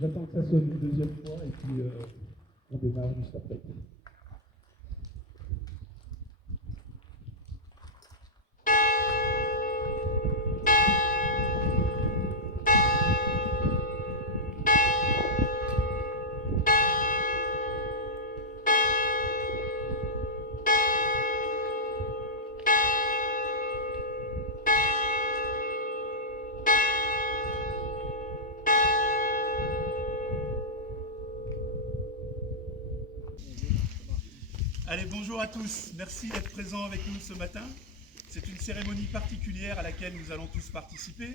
J'attends que ça sonne une deuxième fois et puis on démarre juste après. Allez, bonjour à tous. Merci d'être présents avec nous ce matin. C'est une cérémonie particulière à laquelle nous allons tous participer.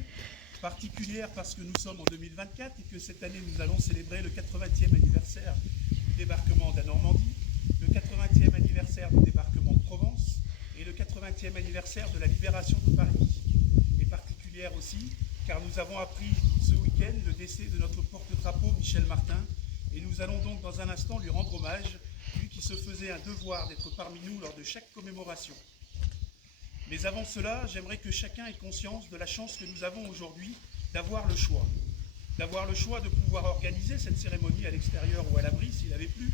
Particulière parce que nous sommes en 2024 et que cette année nous allons célébrer le 80e anniversaire du débarquement de la Normandie, le 80e anniversaire du débarquement de Provence et le 80e anniversaire de la libération de Paris. Et particulière aussi car nous avons appris ce week-end le décès de notre porte-drapeau Michel Martin et nous allons donc dans un instant lui rendre hommage, lui qui se faisait un devoir d'être parmi nous lors de chaque commémoration. Mais avant cela, j'aimerais que chacun ait conscience de la chance que nous avons aujourd'hui d'avoir le choix. D'avoir le choix de pouvoir organiser cette cérémonie à l'extérieur ou à l'abri s'il avait plu.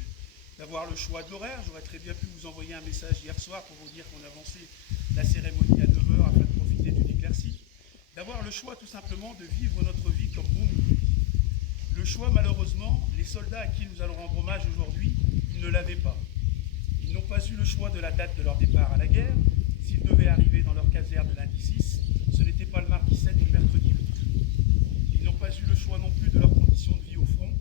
D'avoir le choix de l'horaire. J'aurais très bien pu vous envoyer un message hier soir pour vous dire qu'on avançait la cérémonie à 9 h afin de profiter d'une éclaircie. D'avoir le choix tout simplement de vivre notre vie comme bon nous plaît. Le choix, malheureusement, les soldats à qui nous allons rendre hommage aujourd'hui, ils ne l'avaient pas. Ils n'ont pas eu le choix de la date de leur départ à la guerre. S'ils devaient arriver dans leur caserne le lundi 6, ce n'était pas le mardi 7 ou le mercredi 8. Ils n'ont pas eu le choix non plus de leurs conditions de vie au front.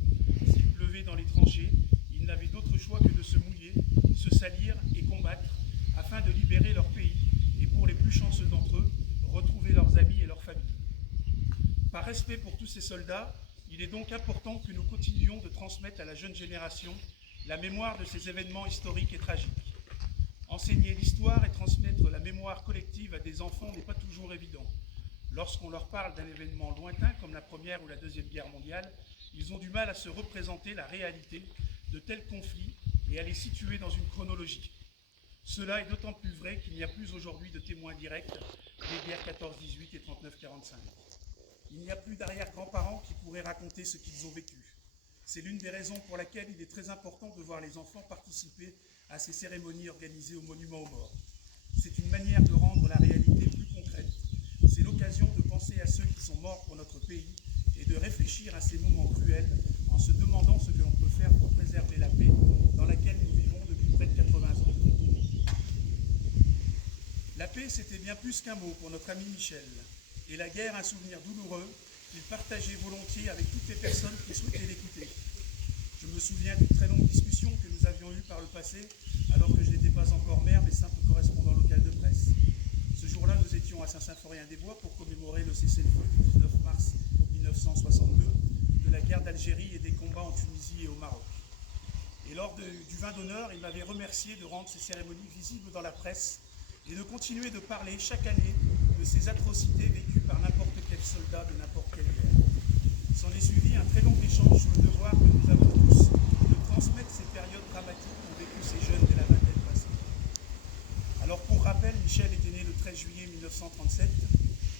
S'il pleuvait dans les tranchées, ils n'avaient d'autre choix que de se mouiller, se salir et combattre afin de libérer leur pays et, pour les plus chanceux d'entre eux, retrouver leurs amis et leurs familles. Par respect pour tous ces soldats, il est donc important que nous continuions de transmettre à la jeune génération la mémoire de ces événements historiques et tragiques. Enseigner l'histoire et transmettre la mémoire collective à des enfants n'est pas toujours évident. Lorsqu'on leur parle d'un événement lointain comme la Première ou la Deuxième Guerre mondiale, ils ont du mal à se représenter la réalité de tels conflits et à les situer dans une chronologie. Cela est d'autant plus vrai qu'il n'y a plus aujourd'hui de témoins directs des guerres 14-18 et 39-45. Il n'y a plus d'arrière-grands-parents qui pourraient raconter ce qu'ils ont vécu. C'est l'une des raisons pour laquelle il est très important de voir les enfants participer à ces cérémonies organisées au Monument aux Morts. C'est une manière de rendre la réalité plus concrète. C'est l'occasion de penser à ceux qui sont morts pour notre pays et de réfléchir à ces moments cruels en se demandant ce que l'on peut faire pour préserver la paix dans laquelle nous vivons depuis près de 80 ans. La paix, c'était bien plus qu'un mot pour notre ami Michel. Et la guerre, un souvenir douloureux qu'il partageait volontiers avec toutes les personnes qui souhaitaient l'écouter. Je me souviens d'une très longue discussion que nous avions eue par le passé, alors que je n'étais pas encore maire, mais simple correspondant local de presse. Ce jour-là, nous étions à Saint-Symphorien-des-Bois pour commémorer le cessez-le-feu du 19 mars 1962, de la guerre d'Algérie et des combats en Tunisie et au Maroc. Et lors du vin d'honneur, il m'avait remercié de rendre ces cérémonies visibles dans la presse et de continuer de parler chaque année de ces atrocités vécues par n'importe quel soldat de n'importe quelle guerre. S'en est suivi un très long échange sur le devoir que nous avons tous de transmettre ces périodes dramatiques qu'ont vécu ces jeunes dès la vingtaine passée. Alors pour rappel, Michel était né le 13 juillet 1937.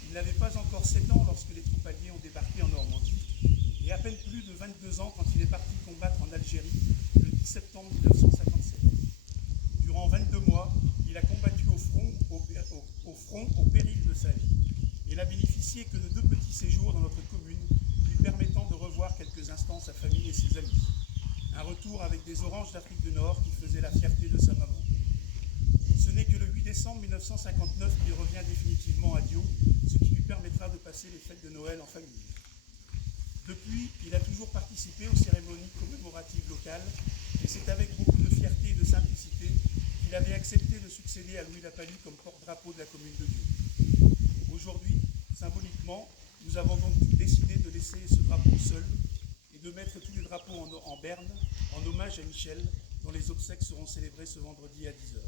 Il n'avait pas encore 7 ans lorsque les troupes alliées ont débarqué en Normandie et à peine plus de 22 ans quand il est parti combattre en Algérie le 10 septembre 1957. Durant 22 mois, il a combattu au front au péril de sa vie. Et n'a bénéficié que de 2 petits séjours dans notre commune, lui permettant de revoir quelques instants sa famille et ses amis. Un retour avec des oranges d'Afrique du Nord qui faisait la fierté de sa maman. Ce n'est que le 8 décembre 1959 qu'il revient définitivement à Dieu, ce qui lui permettra de passer les fêtes de Noël en famille. Depuis, il a toujours participé aux cérémonies commémoratives locales, et c'est avec beaucoup de fierté et de simplicité qu'il avait accepté de succéder à Louis Lapalus comme porte-drapeau de la commune de Dieu. Aujourd'hui, symboliquement, nous avons donc décidé de laisser ce drapeau seul et de mettre tous les drapeaux en berne en hommage à Michel, dont les obsèques seront célébrées ce vendredi à 10 h.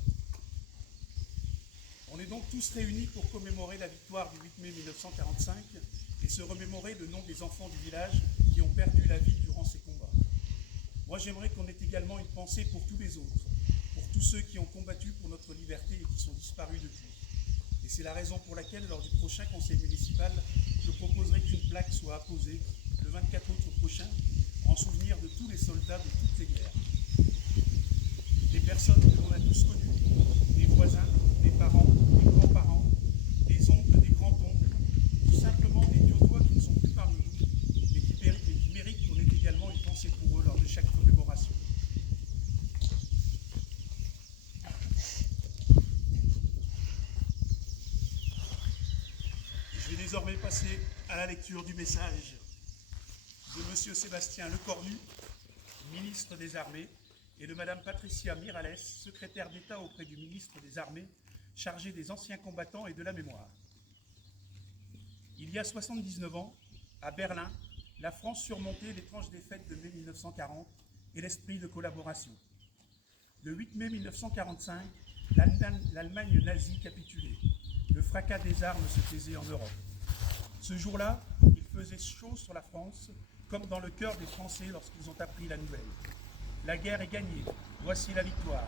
On est donc tous réunis pour commémorer la victoire du 8 mai 1945 et se remémorer le nom des enfants du village qui ont perdu la vie durant ces combats. Moi, j'aimerais qu'on ait également une pensée pour tous les autres, pour tous ceux qui ont combattu pour notre liberté et qui sont disparus depuis. Et c'est la raison pour laquelle, lors du prochain conseil municipal, je proposerai qu'une plaque soit apposée le 24 août prochain en souvenir de tous les soldats de toutes les guerres. Des personnes que l'on a tous connues, des voisins, des parents, des grands-parents, des oncles, des grands-oncles, ou simplement des diotois qui ne sont plus parmi nous, mais qui méritent qu'on ait également une pensée pour eux lors de chaque commémoration. Je vais désormais passer à la lecture du message de M. Sébastien Lecornu, ministre des Armées, et de Mme Patricia Miralles, secrétaire d'État auprès du ministre des Armées, chargée des anciens combattants et de la mémoire. Il y a 79 ans, à Berlin, la France surmontait l'étrange défaite de mai 1940 et l'esprit de collaboration. Le 8 mai 1945, l'Allemagne nazie capitulait. Le fracas des armes se taisait en Europe. Ce jour-là, il faisait chaud sur la France, comme dans le cœur des Français lorsqu'ils ont appris la nouvelle. La guerre est gagnée, voici la victoire.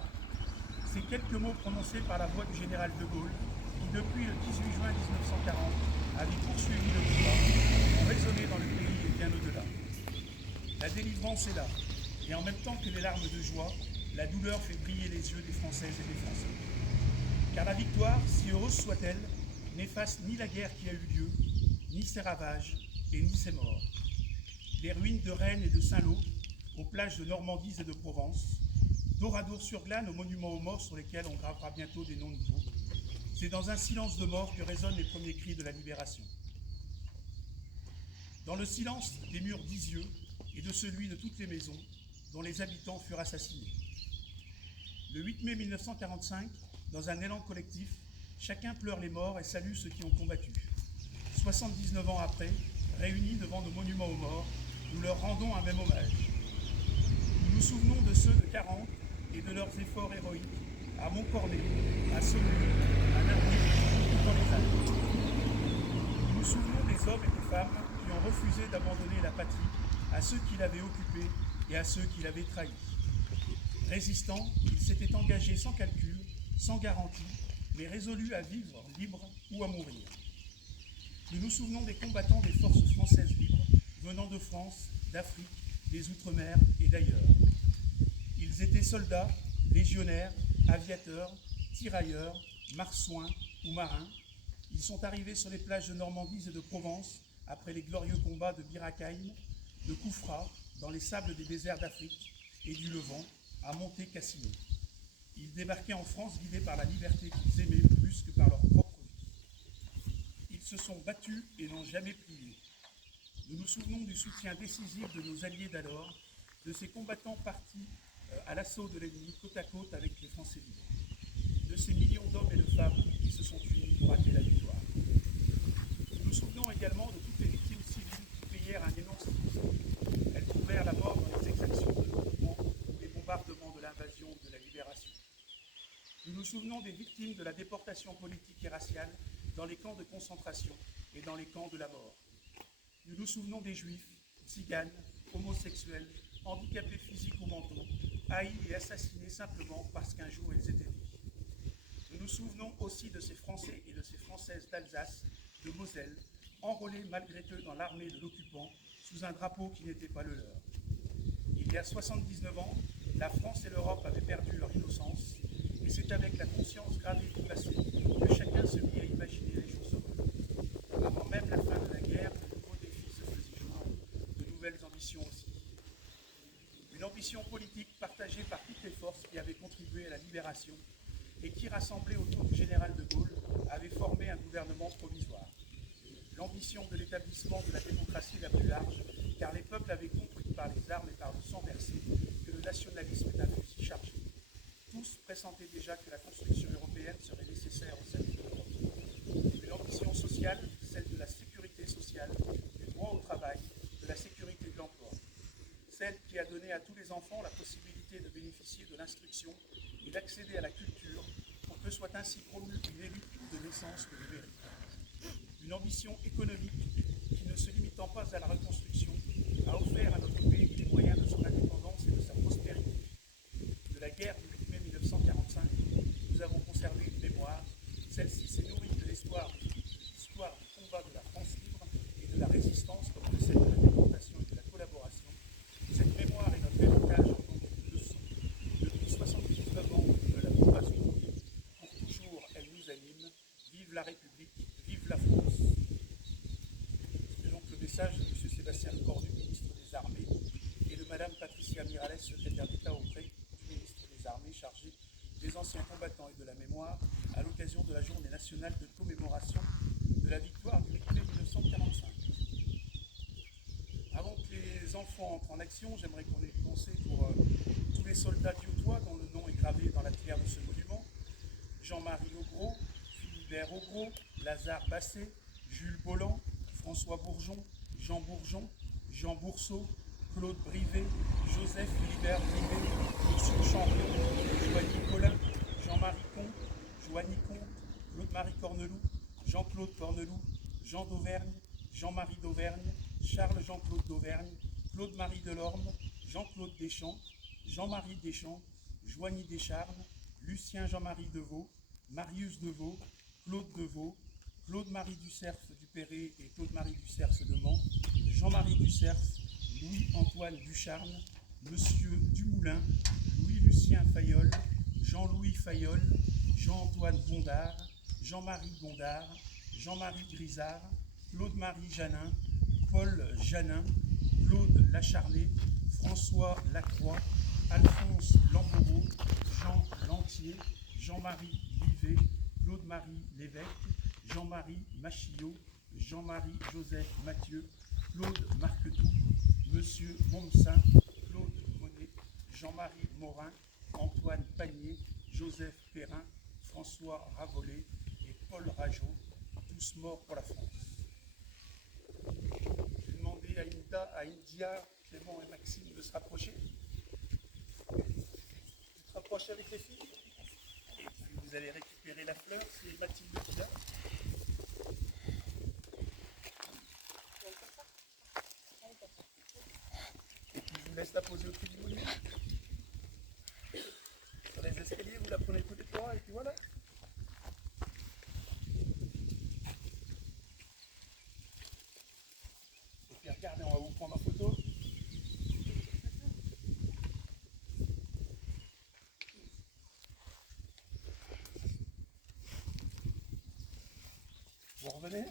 Ces quelques mots prononcés par la voix du général de Gaulle, qui depuis le 18 juin 1940 avait poursuivi le combat, ont résonné dans le pays et bien au-delà. La délivrance est là, et en même temps que les larmes de joie, la douleur fait briller les yeux des Françaises et des Français. Car la victoire, si heureuse soit-elle, n'efface ni la guerre qui a eu lieu, ni ses ravages, et ni ses morts. Les ruines de Rennes et de Saint-Lô, aux plages de Normandie et de Provence, d'Oradour-sur-Glane aux monuments aux morts sur lesquels on gravera bientôt des noms nouveaux. C'est dans un silence de mort que résonnent les premiers cris de la libération. Dans le silence des murs d'Isieux et de celui de toutes les maisons dont les habitants furent assassinés. Le 8 mai 1945, dans un élan collectif, chacun pleure les morts et salue ceux qui ont combattu. 79 ans après, réunis devant nos monuments aux morts, nous leur rendons un même hommage. Nous nous souvenons de ceux de 40 et de leurs efforts héroïques à Montcornet, à Saumur, à Narbonne, tout dans les Alpes. Nous nous souvenons des hommes et des femmes qui ont refusé d'abandonner la patrie à ceux qui l'avaient occupée et à ceux qui l'avaient trahi. Résistants, ils s'étaient engagés sans calcul, sans garantie, mais résolus à vivre libres ou à mourir. Nous nous souvenons des combattants des forces françaises libres venant de France, d'Afrique, des Outre-mer et d'ailleurs. Ils étaient soldats, légionnaires, aviateurs, tirailleurs, marsouins ou marins. Ils sont arrivés sur les plages de Normandie et de Provence après les glorieux combats de Bir Hakeim, de Koufra, dans les sables des déserts d'Afrique et du Levant, à Monte Cassino. Ils débarquaient en France guidés par la liberté qu'ils aimaient plus que par leur propre vie. Ils se sont battus et n'ont jamais plié. Nous nous souvenons du soutien décisif de nos alliés d'alors, de ces combattants partis à l'assaut de l'ennemi côte à côte avec les Français libres, de ces millions d'hommes et de femmes qui se sont unis pour atteindre la victoire. Nous nous souvenons également de toutes les victimes civiles qui payèrent un immense tribut. Elles trouvèrent la mort dans les exactions de l'occupant, les bombardements de l'invasion ou de la libération. Nous nous souvenons des victimes de la déportation politique et raciale dans les camps de concentration et dans les camps de la mort. Nous nous souvenons des juifs, tziganes, homosexuels, handicapés physiques ou mentaux, haïs et assassinés simplement parce qu'un jour ils étaient nés. Nous nous souvenons aussi de ces Français et de ces Françaises d'Alsace, de Moselle, enrôlés malgré eux dans l'armée de l'occupant sous un drapeau qui n'était pas le leur. Il y a 79 ans, la France et l'Europe avaient perdu leur innocence, et c'est avec la conscience gravée du passé que chacun se mit à imaginer les jours heureux. Avant même la fin de la guerre, de nouveaux défis se faisaient jour, de nouvelles ambitions aussi. Une ambition politique partagée par toutes les forces qui avaient contribué à la libération et qui, rassemblées autour du général de Gaulle, avaient formé un gouvernement provisoire. L'ambition de l'établissement de la démocratie la plus large, car les peuples avaient compris par les armes et par le sang versé que le nationalisme est un fusil chargé. Tous pressentaient déjà que la construction européenne serait nécessaire au sein de l'Europe. Une ambition sociale, celle de la sécurité sociale, du droit au travail, de la sécurité de l'emploi. Celle qui a donné à tous les enfants la possibilité de bénéficier de l'instruction et d'accéder à la culture pour que soit ainsi promue une élite de naissance que de mérite. Une ambition économique qui, ne se limitant pas à la reconstruction, a offert à notre pays les moyens de son indépendance et de sa prospérité. De la guerre du 8 mai 1945, nous avons conservé une mémoire. Celle-ci s'est nourrie de histoire du combat de la France libre et de la résistance comme de celle de la déportation et de la collaboration. Cette mémoire est notre héritage en tant qu'une leçon. Depuis 79 ans, nous ne l'avons pas oubliée. Pour toujours, elle nous anime. Vive la République, vive la France. C'est donc le message de M. Sébastien Lecornu, ministre des Armées, et de Mme Patricia Miralles, secrétaire d'État auprès du ministre des Armées, chargé des anciens combattants et de la mémoire, à l'occasion de la journée nationale de commémoration de la victoire du 8 mai 1945. Avant que les enfants entrent en action, j'aimerais qu'on ait une pensée pour tous les soldats diotois dont le nom est gravé dans la pierre de ce monument. Jean-Marie Augros, Philibert Augros, Lazare Basset, Jules Bolland, François Bourgeon, Jean Bourgeon, Jean Bourseau, Claude Brivet, Joseph Philibert Brivet, Monsieur Champion, Joanie Collin, Jean-Marie Comte, Joanie Comte, Claude-Marie Corneloup, Jean-Claude Corneloup, Jean d'Auvergne, Jean-Marie d'Auvergne, Charles Jean-Claude d'Auvergne, Claude-Marie Delorme, Jean-Claude Deschamps, Jean-Marie Deschamps, Joigny Descharnes, Lucien Jean-Marie Deveau, Marius Deveau, Claude Deveau, Claude-Marie Ducerf du Perret et Claude-Marie Ducerf de Mans, Jean-Marie Ducerf, Louis-Antoine Ducharne, Monsieur Dumoulin, Louis-Lucien Fayolle, Jean-Louis Fayolle, Jean-Antoine Bondard, Jean-Marie Bondard, Jean-Marie Grisard, Claude-Marie Janin, Paul Janin, Claude Lacharnay, François Lacroix, Alphonse Lambourreau, Jean Lantier, Jean-Marie Livet, Claude-Marie Lévesque, Jean-Marie Machillot, Jean-Marie Joseph Mathieu, Claude Marquetou, Monsieur Montsin, Claude Monet, Jean-Marie Morin, Antoine Panier, Joseph Perrin, François Ravollet et Paul Rajot, tous morts pour la France. J'ai demandé à India, Clément et Maxime de se rapprocher. Tu te rapproches avec les filles. Puis vous allez récupérer la fleur, c'est Mathilde qui l'a. Et puis je vous laisse la poser au pied du monument. Sur les escaliers, vous la prenez tous les trois et puis voilà. Et puis regardez, on va vous prendre en photo. Vous revenez?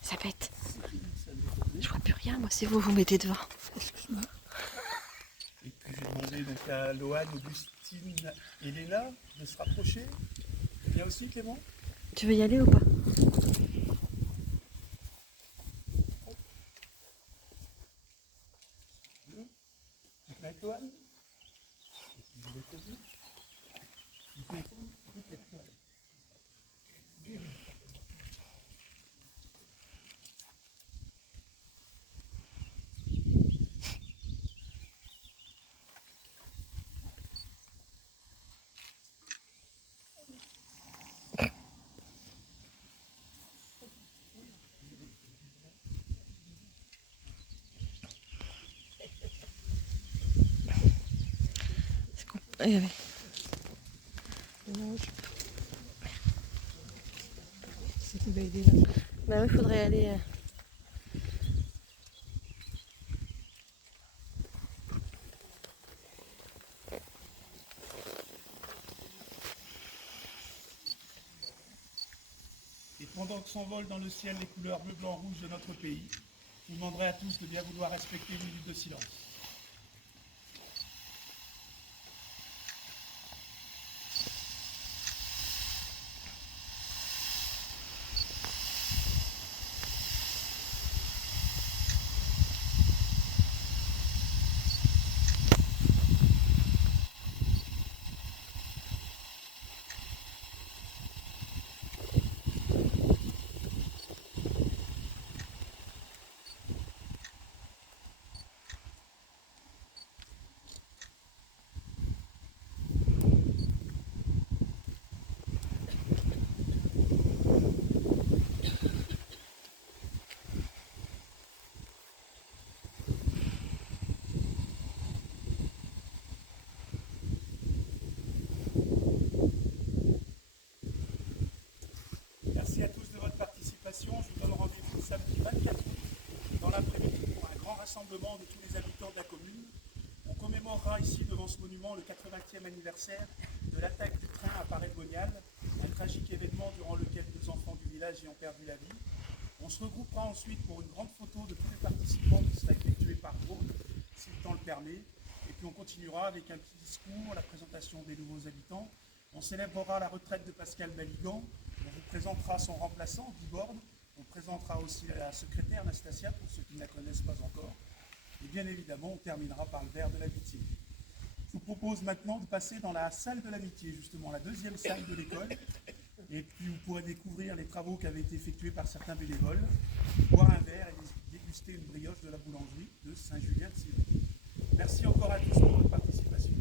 Ça pète. Je vois plus rien, moi, si vous vous mettez devant. Et puis j'ai demandé donc à Loane, Augustine et Léna de se rapprocher. Viens aussi Clément. Tu veux y aller ou pas? Donc avec Loane. Et puis je vais te dire. Il fait toutes les fleurs. Oui. C'est qui va aider là? Bah oui, faudrait aller. Et pendant que s'envolent dans le ciel les couleurs bleu, blanc, rouge de notre pays, je vous demanderai à tous de bien vouloir respecter une minute de silence. rassemblement de tous les habitants de la commune. On commémorera ici devant ce monument le 80e anniversaire de l'attaque du train à Paray-le-Monial, un tragique événement durant lequel 2 enfants du village y ont perdu la vie. On se regroupera ensuite pour une grande photo de tous les participants qui sera effectuée par drone, si le temps le permet. Et puis on continuera avec un petit discours, la présentation des nouveaux habitants. On célébrera la retraite de Pascal Baligan. On vous présentera son remplaçant, Guy Borde. On présentera aussi la secrétaire, Anastasia, pour ceux qui ne la connaissent pas encore. Et bien évidemment, on terminera par le verre de l'amitié. Je vous propose maintenant de passer dans la salle de l'amitié, justement, la 2e salle de l'école. Et puis vous pourrez découvrir les travaux qui avaient été effectués par certains bénévoles, boire un verre et déguster une brioche de la boulangerie de Saint-Julien-de-Sillon. Merci encore à tous pour votre participation.